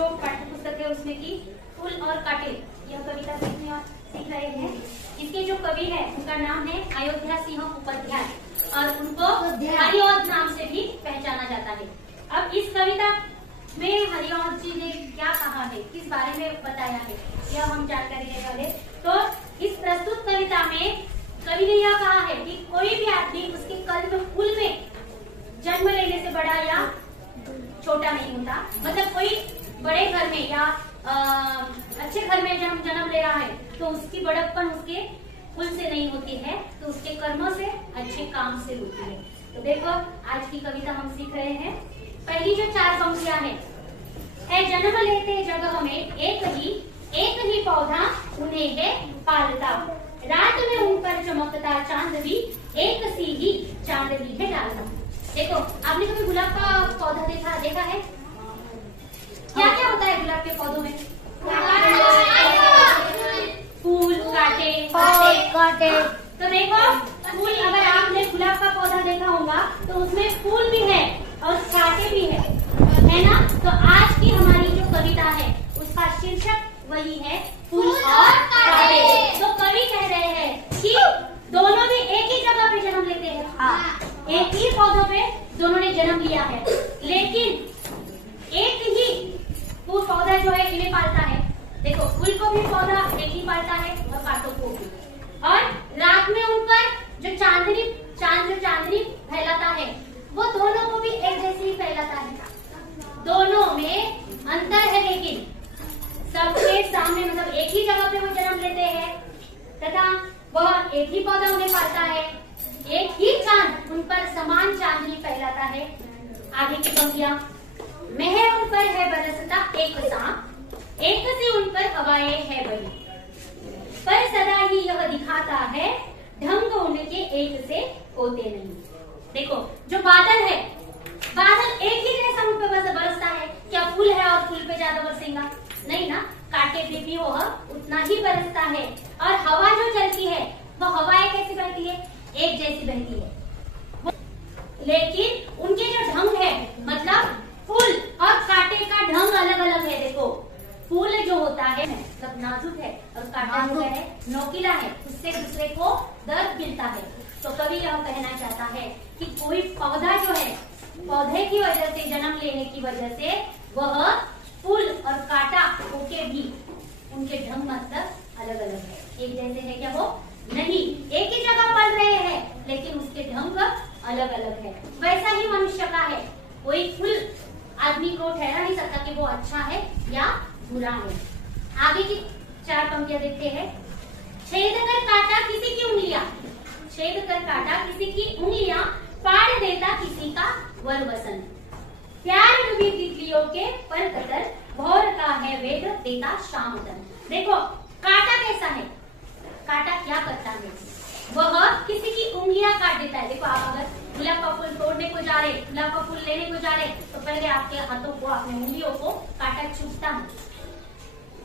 जो पाठ्य पुस्तक है उसमें की फूल और काटे यह कविता सीख रहे हैं। इसके जो कवि है उनका नाम है अयोध्या सिंह उपाध्याय और उनको हरिऔध नाम से भी पहचाना जाता है। अब इस कविता में हरिऔध जी ने क्या कहा है, किस बारे में बताया है, यह हम जानकारी ले वाले। तो इस प्रस्तुत कविता में कवि ने यह कहा है कि कोई भी आदमी उसके कल्प फूल में जन्म लेने से बड़ा या छोटा नहीं होता। मतलब कोई बड़े घर में या अच्छे घर में जन्म ले रहा है तो उसकी बड़प्पन उसके फूल से नहीं होती है, तो उसके कर्मों से, अच्छे काम से होती है। तो देखो आज की कविता हम सीख रहे हैं। पहली जो 4 पंक्तियां है जन्म लेते जगह में एक ही पौधा उन्हें है पालता, रात में उन पर चमकता चांद भी एक सी ही चांदनी है डालता। देखो आपने कभी गुलाब का पौधा देखा है? क्या क्या होता है गुलाब के पौधों में? फूल, कांटे। तो देखो फूल, अगर आपने गुलाब का पौधा देखा होगा तो उसमें फूल भी है और कांटे भी है ना। तो आज की हमारी जो कविता है उसका शीर्षक वही है फूल और कांटे। तो कवि कह रहे हैं कि दोनों भी एक ही जगह पे जन्म लेते हैं। हाँ, एक ही पौधों पे दोनों ने जन्म लिया है, लेकिन एक ही फूल पौधा जो है इन्हें पालता है। देखो फूल को भी पौधा एक ही पालता है और कांटों को भी। और रात में उन पर जो चांदनी फैलाता है वो दोनों को भी एक जैसे ही फैलाता है। दोनों में अंतर है, लेकिन सबके सामने मतलब एक ही जगह पे वो जन्म लेते हैं तथा वह एक ही पौधा उन्हें पालता है। एक ही चांद उन पर समान चांदनी फैलाता है। आगे की पंक्तियां, मेह उन पर है बरसता एक सा, एक सी उन पर हवाएं है बनी, पर सदा ही यह दिखाता है ढंग उनके एक से होते नहीं। देखो जो बादल है, बादल एक ही जैसा उन पर बरसता है। क्या फूल है और फूल पे ज्यादा बरसेगा? नहीं ना, कांटे पे भी वह उतना ही बरसता है। और हवा जो चलती है वो हवाएं कैसी बहती है? एक जैसी बहती है। लेकिन उनके जो ढंग है, मतलब फूल और कांटे का ढंग अलग अलग है। देखो फूल जो होता है मतलब नाजुक है और कांटा जो है नोकीला है, उससे दूसरे को दर्द मिलता है। तो कवि यह कहना चाहता है कि कोई पौधा जो है, पौधे की वजह से, जन्म लेने की वजह से वह फूल और कांटा होके भी उनके ढंग मतलब अलग अलग है। एक जैसे है क्या? वो नहीं, एक ही जगह पल रहे हैं लेकिन उसके ढंग अलग अलग है। वैसा ही मनुष्य का है। कोई फूल आदमी को ठहरा नहीं सकता कि वो अच्छा है या बुरा है। आगे की 4 पंक्तियां देखते हैं। छेद कर काटा किसी की उंगलियां, छेद कर काटा किसी की उंगलियां, फाड़ देता किसी का वर वसन, प्यार डूबी तितलियों के पर कतर, भौर का है वेग देता शाम तन। देखो काटा कैसा है? काटा क्या करता है? वह किसी की उंगलियां काट देता है। देखो आप अगर गुलाब का फूल तोड़ने को जा रहे, गुलाब का फूल लेने को जा रहे, तो पहले आपके हाथों को, अपने उंगलियों को काटा चुभता है।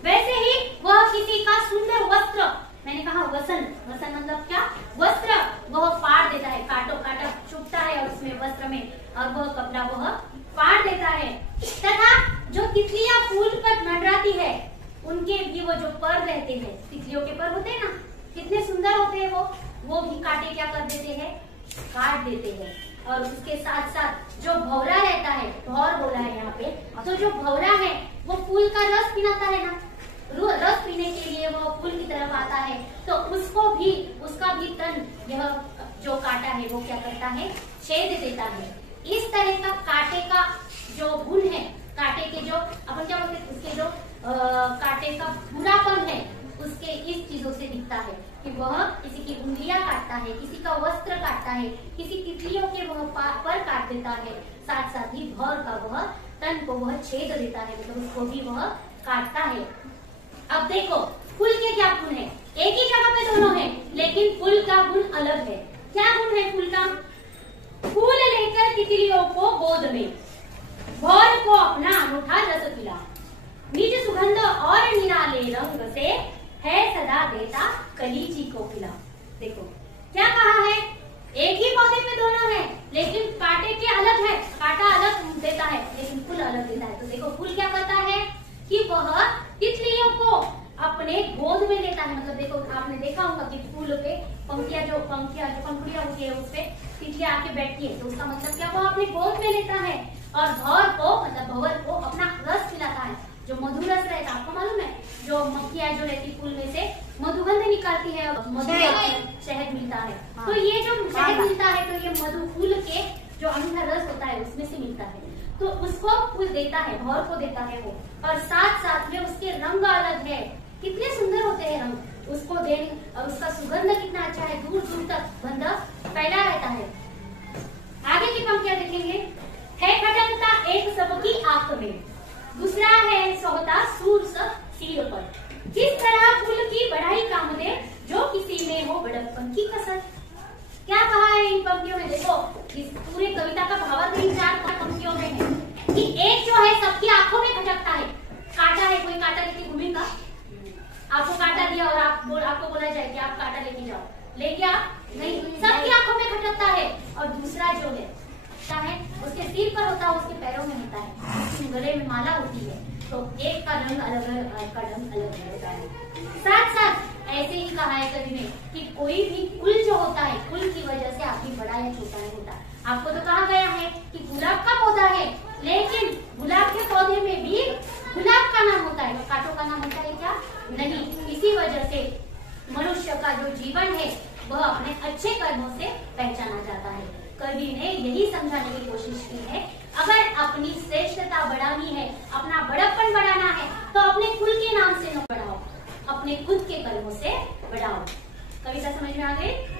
वैसे ही वह किसी का सुंदर वस्त्र, मैंने कहा वसन मतलब क्या? वस्त्र, वह फाड़ देता है। काटा चुभता है और उसमें वस्त्र में, और वह कपड़ा वह फाड़ देता है। तथा जो तितलियां फूल पर मंडराती है उनके भी वो जो पर रहते हैं, तितलियों के पर होते हैं ना, कितने सुंदर होते हैं वो भी काटे क्या कर देते हैं? काट देते हैं। और उसके साथ साथ जो भौरा रहता है, भौर बोला है यहाँ पे, तो जो भौरा है वो फूल का रस पीनाता है ना, रस पीने के लिए वो फूल की तरफ आता है, तो उसको भी, उसका भी तन यह जो काटा है वो क्या करता है? छेद देता है। इस तरह का कांटे का जो गुण है, कांटे के जो अपन क्या बोलते हैं, उसके जो कांटे का बुरापन है, उसके इस चीजों से दिखता है कि वह किसी की उंगलियां काटता है, किसी का वस्त्र काटता है, किसी तितलियों के वह पर काट देता है, साथ साथ ही भौर का वह तन को वह छेद देता है, मतलब उसको भी वह काटता है। अब देखो फूल के क्या गुण है? एक ही जगह पे दोनों है, लेकिन फूल का गुण अलग है। क्या गुण है फूल का? फूल लेकर तितलियों को गोद में, भौर को अपना अनूठा रस पिला, निज सुगंध और निराले रंग से है सदा देता कलीजी को खिला। देखो क्या कहा है? एक ही पौधे पे दोनों है, लेकिन कांटे के अलग है, कांटा अलग देता है लेकिन फूल अलग देता है। तो देखो फूल क्या करता है? कि वह तितलियों को अपने गोद में लेता है। मतलब देखो, आपने देखा होगा कि फूल पे पंखुड़ियां होती है, उस पे तितलियां आके बैठती है, तो उसका मतलब क्या, वो अपने गोद में लेता है और भंवर को अपना रस पिलाता है, जो मधु रस रहता है। आपको मालूम है, जो मक्खियां जो रहती फूल में से मधुगंध निकालती है और शहद मिलता है। तो ये जो शहद मिलता है, तो ये मधु फूल के जो अमीठा रस होता है उसमें से मिलता है, तो उसको फूल देता है, भंवर को देता है वो। और साथ साथ में उसके रंग अलग है, कितने सुंदर होते हैं रंग उसको देने, और उसका सुगंध कितना अच्छा है, दूर दूर तक गंध फैला रहता है। आगे की पंक्तियां देखेंगे। है खटकता एक सबकी आंख में, दूसरा है सोहता सूर सब सिर पर, जिस तरह फूल की बढ़ाई कामदेव, जो किसी में हो बड़प्पन की कसर। क्या कहा है इन पंक्तियों में? देखो, इस पूरी कविता का भावार्थ इन 4 पंक्तियों में है कि एक जो है सबकी आंखों में खटकता है। कांटा है, कोई कांटा लेके घूमेगा, आपको कांटा दिया और आपको बोला जाए कि आप कांटा लेके जाओ, लेके आप नहीं, सबकी आंखों में खटकता है। और दूसरा जो है उसके सिर पर होता है, उसके पैरों में होता है, उसके गले में माला होती है, तो एक का रंग अलग है, का रंग अलग होता है। साथ साथ ऐसे ही कहा है कवि ने कि कोई भी कुल जो होता है, कुल की वजह से आदमी बड़ा या छोटा नहीं होता। आपको तो कहा गया है कि गुलाब का पौधा है, लेकिन गुलाब के पौधे में भी गुलाब का नाम होता है, कांटों का नाम होता है क्या? नहीं। इसी वजह से मनुष्य का जो जीवन है वह अपने अच्छे कर्मों से पहचाना जाता है। कवि ने यही समझाने की कोशिश की है, अगर अपनी श्रेष्ठता बढ़ानी है, अपना बड़प्पन बढ़ाना है, तो अपने कुल के नाम से न बढ़ाओ, अपने खुद के कर्मों से बढ़ाओ। कविता समझ में आ गई?